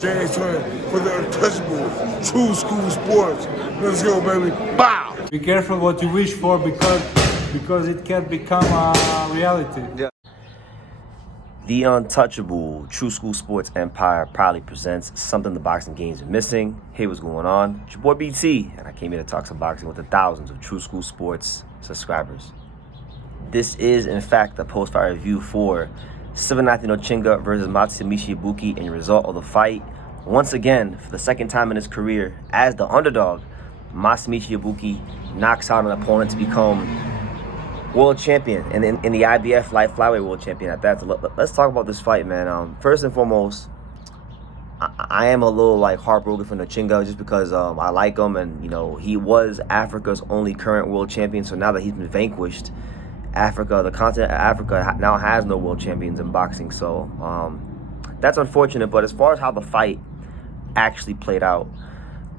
James Twin for the untouchable true school sports. Let's go, baby. Bow! Be careful what you wish for because it can become a reality. Yeah. The untouchable True School Sports Empire proudly presents something the boxing games are missing. Hey, what's going on? It's your boy BT, and I came here to talk some boxing with the thousands of True School Sports subscribers. This is, in fact, the post-fight review for Sivenathi Nontshinga versus Masamichi Yabuki, and the result of the fight. Once again, for the second time in his career, as the underdog, Masamichi Yabuki knocks out an opponent to become world champion, and in the IBF light flyweight world champion at that. So let's talk about this fight, man. First and foremost, I am a little heartbroken for Nontshinga just because I like him, and he was Africa's only current world champion. So now that he's been vanquished, the continent of Africa now has no world champions in boxing. So that's unfortunate. But as far as how the fight actually played out,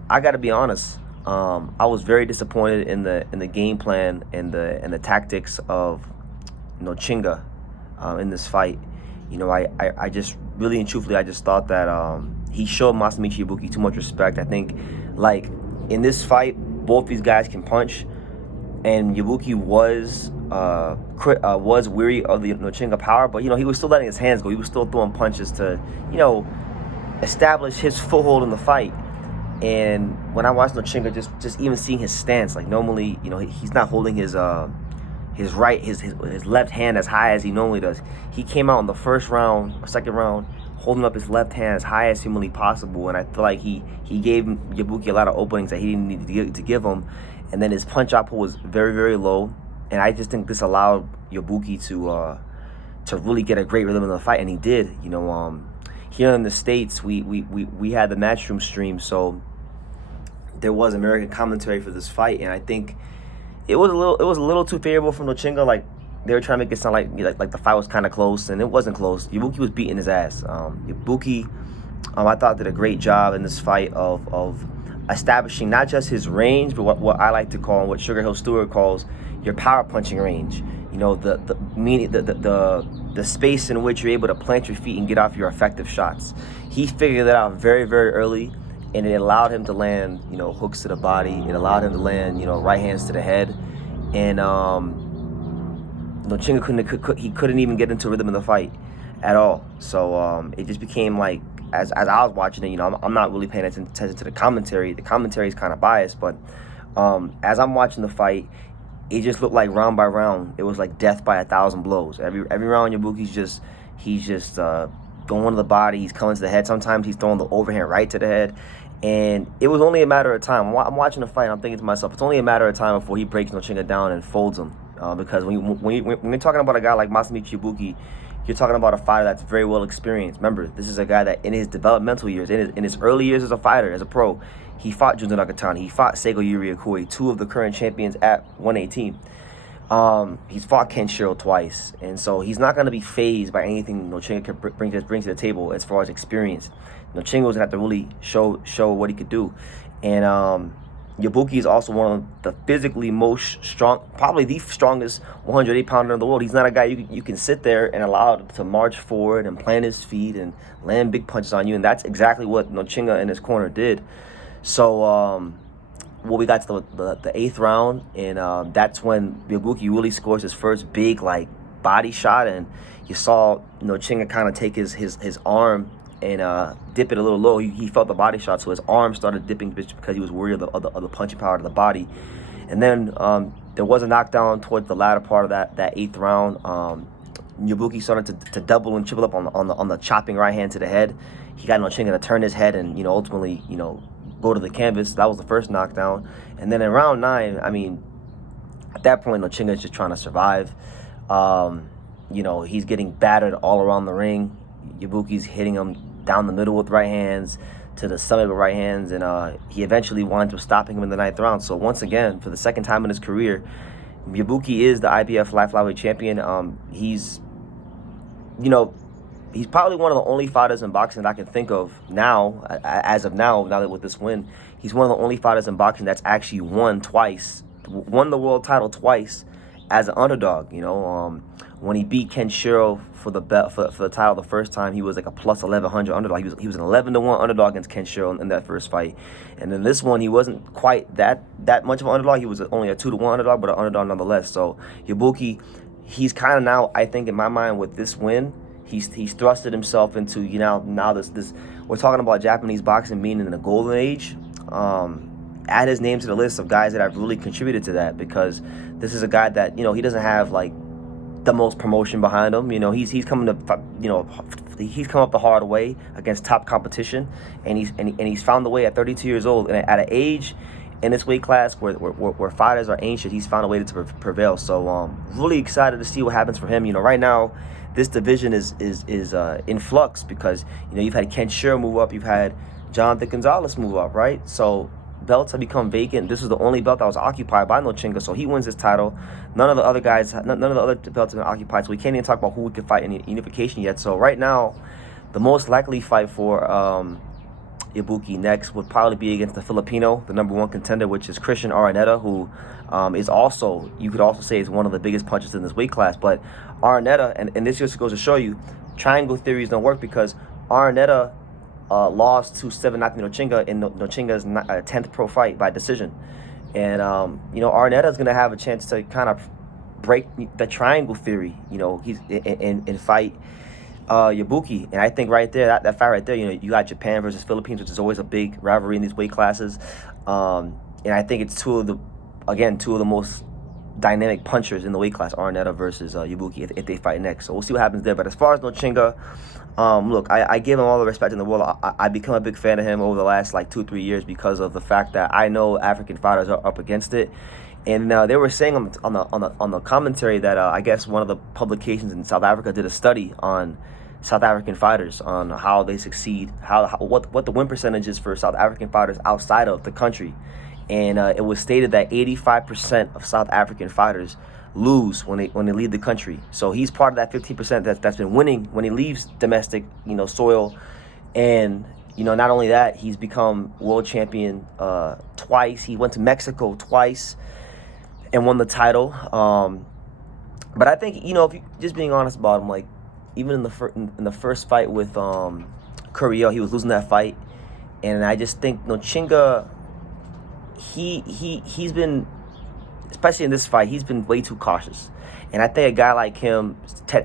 I got to be honest. I was very disappointed in the game plan and the tactics of Nontshinga in this fight. I just really and truthfully, I just thought that he showed Masamichi Yabuki too much respect. I think in this fight, both these guys can punch, and Yabuki was weary of the Nontshinga power, but he was still letting his hands go. He was still throwing punches to establish his foothold in the fight. And when I watched Nontshinga, just even seeing his stance, normally, he's not holding his left hand as high as he normally does. He came out in the first round, or second round, holding up his left hand as high as humanly possible, and I feel like he gave Yabuki a lot of openings that he didn't need to give him. And then his punch output was very, very low, and I just think this allowed Yabuki to really get a great rhythm in the fight, and he did. Here in the States, we had the Matchroom stream, so there was American commentary for this fight, and I think it was a little too favorable from Nontshinga. They were trying to make it sound like the fight was kind of close, and it wasn't close. Yabuki was beating his ass. Yabuki, I thought, did a great job in this fight of establishing not just his range, but what I like to call, and what Sugar Hill Stewart calls, your power punching range. The space in which you're able to plant your feet and get off your effective shots. He figured that out very, very early, and it allowed him to land, hooks to the body. It allowed him to land, right hands to the head, and Nontshinga couldn't even get into rhythm in the fight at all. So it just became as I was watching it, I'm not really paying attention to the commentary. The commentary is kind of biased, but as I'm watching the fight, it just looked like round by round, it was like death by 1,000 blows. Every round, Yabuki's just going to the body. He's coming to the head. Sometimes he's throwing the overhand right to the head. And it was only a matter of time. I'm watching the fight. I'm thinking to myself, it's only a matter of time before he breaks Nontshinga down and folds him. Because when you're talking about a guy like Masamichi Yabuki, you're talking about a fighter that's very well experienced. Remember, this is a guy that in his developmental years, in his early years as a fighter, as a pro, he fought Junzo Nakatani. He fought Seigo Yuriokuri, two of the current champions at 118. He's fought Kenshiro twice, and so he's not going to be phased by anything Nontshinga can bring to the table as far as experience. Nontshinga was going to have to really show what he could do. And Yabuki is also one of the physically most strong, probably the strongest 108-pounder in the world. He's not a guy you can sit there and allow to march forward and plant his feet and land big punches on you, and that's exactly what Nontshinga in his corner did. So we got to the 8th round, and that's when Yabuki really scores his first big body shot, and you saw Nontshinga kind of take his arm and dip it a little low. He felt the body shot, so his arm started dipping because he was worried of the punching power of the body. And then there was a knockdown towards the latter part of that 8th round. Yabuki started to double and triple up on the chopping right hand to the head. He got Nontshinga to turn his head and ultimately go to the canvas. That was the first knockdown. And then in round 9, I mean, at that point, Nontshinga is just trying to survive. He's getting battered all around the ring. Yabuki's hitting him down the middle with right hands, to the stomach with right hands, and he eventually winds up stopping him in the 9th round. So once again, for the second time in his career, Yabuki is the IBF light flyweight champion. He's probably one of the only fighters in boxing that I can think of now, as of now that with this win, he's one of the only fighters in boxing that's actually won the world title twice as an underdog. When he beat Kenshiro for the belt for the title the first time, he was like a plus 1100 underdog. He was an 11-1 underdog against Kenshiro in that first fight. And then this one, he wasn't quite that much of an underdog. He was only a 2-1 underdog, but an underdog nonetheless. So Yabuki, he's kind of now, I think in my mind, with this win, he's thrusted himself into, you know, now this we're talking about Japanese boxing being in the golden age. Add his name to the list of guys that have really contributed to that, because this is a guy that, you know, he doesn't have like the most promotion behind him. You know, he's coming to, you know, he's come up the hard way against top competition, and he's found the way at 32 years old, and at an age in this weight class where fighters are ancient, he's found a way to prevail. So really excited to see what happens for him. You know, right now this division is in flux, because, you know, you've had Kenshiro move up, you've had Jonathan Gonzalez move up, right? So belts have become vacant. This is the only belt that was occupied by Nontshinga, so he wins this title. None of the other guys, none of the other belts have been occupied, so we can't even talk about who we can fight in unification yet. So right now, the most likely fight for Yabuki next would probably be against the Filipino, the #1 contender, which is Christian Araneta, who is also, you could also say, is one of the biggest punchers in this weight class. But Araneta, and this just goes to show you, triangle theories don't work, because Araneta lost to Sivenathi Nontshinga in Nonchinga's 10th pro fight by decision. And, you know, Araneta is going to have a chance to kind of break the triangle theory, you know, he's in fight Yabuki. And I think right there, that fight right there, you know, you got Japan versus Philippines, which is always a big rivalry in these weight classes. And I think it's two of the most dynamic punchers in the weight class, Araneta versus Yabuki, if they fight next. So we'll see what happens there. But as far as Nontshinga, look, I give him all the respect in the world. I become a big fan of him over the last like 2-3 years because of the fact that I know African fighters are up against it. And they were saying on the commentary that I guess one of the publications in South Africa did a study on South African fighters, on how they succeed, what the win percentage is for South African fighters outside of the country. And it was stated that 85% of South African fighters lose when they leave the country. So he's part of that 15% that's been winning when he leaves domestic, you know, soil. And, you know, not only that, he's become world champion twice. He went to Mexico twice and won the title. But I think, you know, if you just being honest about him, like even in the first fight with Curiel, he was losing that fight, and I just think Nontshinga, he's been, especially in this fight, he's been way too cautious. And I think a guy like him,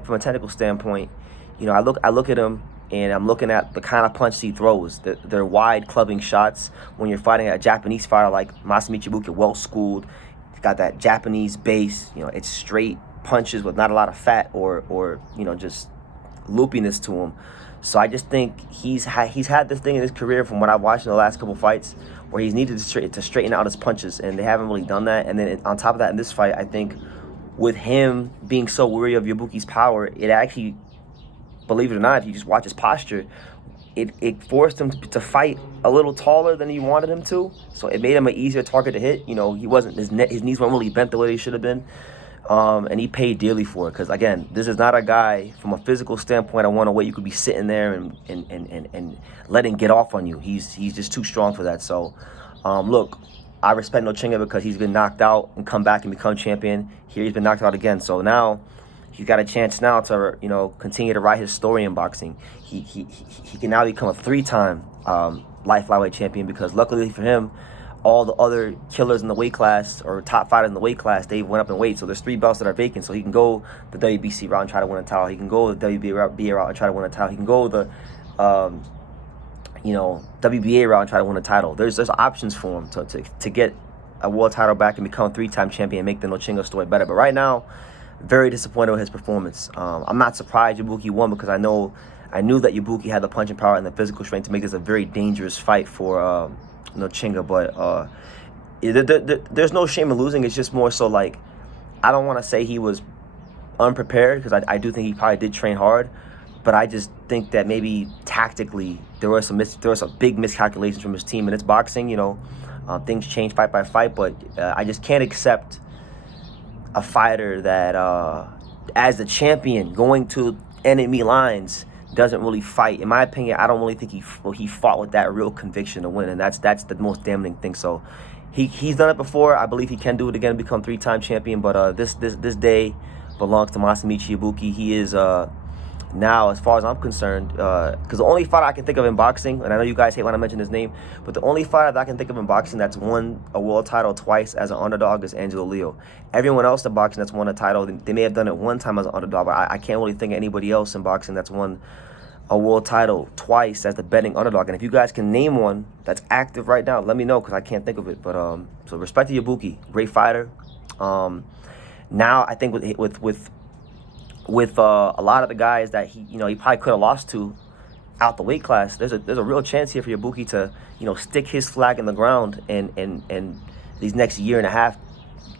from a technical standpoint, you know, I look at him and I'm looking at the kind of punch he throws. They're wide clubbing shots. When you're fighting a Japanese fighter like Masamichi Yabuki, well schooled, he's got that Japanese base. You know, it's straight punches with not a lot of fat or you know, just loopiness to him. So I just think he's had this thing in his career, from what I've watched in the last couple fights, where he's needed to straighten out his punches, and they haven't really done that. And then on top of that, in this fight, I think with him being so weary of Yabuki's power, it actually, believe it or not, if you just watch his posture, it forced him to fight a little taller than he wanted him to. So it made him an easier target to hit. You know, he wasn't, his knees weren't really bent the way they should have been. And he paid dearly for it, because again, this is not a guy from a physical standpoint, I want to wait, you could be sitting there and letting get off on you. He's just too strong for that. So look, I respect Nontshinga because he's been knocked out and come back and become champion. Here he's been knocked out again, so now he's got a chance now to, you know, continue to write his story in boxing. He can now become a 3-time light flyweight champion, because luckily for him, all the other killers in the weight class, or top fighters in the weight class, they went up in weight. So there's 3 belts that are vacant. So he can go the WBC route and try to win a title. He can go the WBA route and try to win a title. He can go the, you know, WBA route and try to win a title. There's options for him to get a world title back and become a 3-time champion and make the Nontshinga story better. But right now, very disappointed with his performance. I'm not surprised Yabuki won, because I knew that Yabuki had the punching power and the physical strength to make this a very dangerous fight for Nontshinga. But there's no shame in losing. It's just more so like, I don't want to say he was unprepared, because I do think he probably did train hard, but I just think that maybe tactically there were some big miscalculations from his team, and it's boxing, you know, things change fight by fight. But I just can't accept a fighter that as the champion going to enemy lines doesn't really fight. In my opinion, I don't really think he fought with that real conviction to win, and that's the most damning thing. So he's done it before. I believe he can do it again, become 3-time champion. But this day belongs to Masamichi Yabuki. He is now, as far as I'm concerned, because the only fighter I can think of in boxing, and I know you guys hate when I mention his name, but the only fighter that I can think of in boxing that's won a world title twice as an underdog is Angelo Leo. Everyone else in boxing that's won a title, they may have done it one time as an underdog, but I can't really think of anybody else in boxing that's won a world title twice as the betting underdog. And if you guys can name one that's active right now, let me know, because I can't think of it. But so respect to Yabuki, great fighter. Now I think with a lot of the guys that he probably could have lost to out the weight class, there's a real chance here for Yabuki to stick his flag in the ground, and these next year and a half,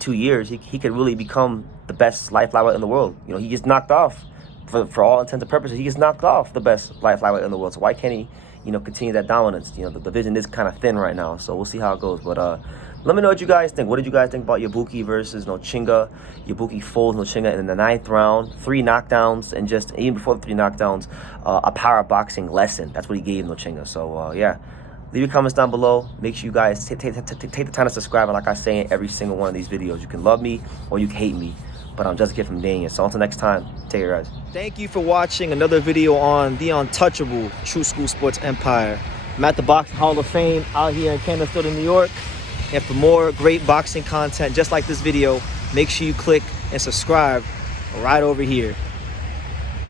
2 years, he could really become the best light flyweight in the world. He gets knocked off for all intents and purposes. He gets knocked off the best light flyweight in the world. So why can't he continue that dominance? The division is kind of thin right now, so we'll see how it goes. But let me know what you guys think. What did you guys think about Yabuki versus Nontshinga? Yabuki folds Nontshinga in the 9th round, 3 knockdowns, and just even before the 3 knockdowns, a power boxing lesson. That's what he gave Nontshinga. So yeah, leave your comments down below. Make sure you guys take the time to subscribe. And like I say in every single one of these videos, you can love me or you can hate me, but I'm just a kid from Dania. So until next time, take care, guys. Thank you for watching another video on the untouchable True School Sports Empire. I'm at the Boxing Hall of Fame out here in Canterbury, New York. And for more great boxing content just like this video, make sure you click and subscribe right over here.